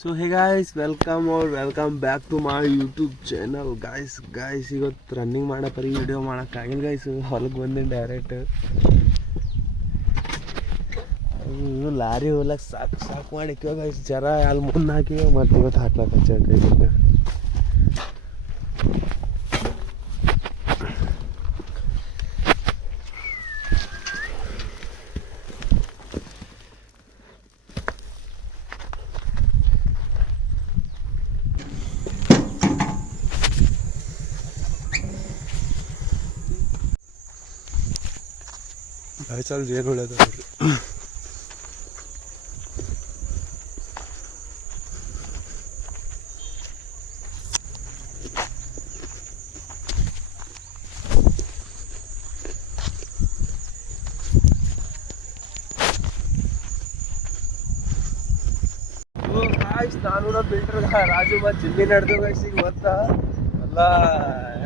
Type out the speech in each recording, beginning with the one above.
So hey guys welcome back to my YouTube channel guys ಇವತ್ತು running ಮಾಡಪ್ಪರಿ video ಮಾಡೋಕ್ಕಾಗಿಲ್ಲ guys. ಹೊಲಕ್ಕೆ ಬಂದೀನಿ ಡೈರೆಕ್ಟ್. ಲಾರಿ ಹೋಗ್ಲಕ್ಕೆ ಸಾಕು ಮಾಡಿಕ್ಕಿವ ಗಾಯ್ಸ್. ಜರ ಅಲ್ಲಿ ಮುಂದೆ ಹಾಕಿವ ಮತ್ತು ಇವತ್ತು ಹಾಕ್ಲಕ್ಕ ಕೈ. ಗಾಯ್ಸಲ್ಲಿ ಏನು ಒಳ್ಳೇದು ನೋಡ್ರಿ. ನಾನು ನಮ್ಮ ಬಿಲ್ಟರ್ ರಾಜು ಮತ್ತು ಜಿಮ್ಮಿ ನಡೆದು ಗಾಯ್ಸ್. ಈಗ ಗೊತ್ತಾ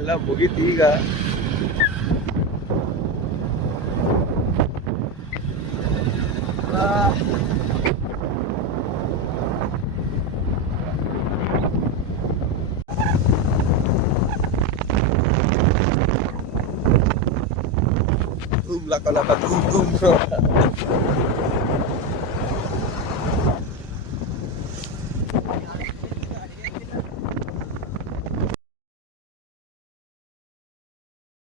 ಎಲ್ಲ ಮುಗೀತು ಈಗ. Laka, boom, boom, bro.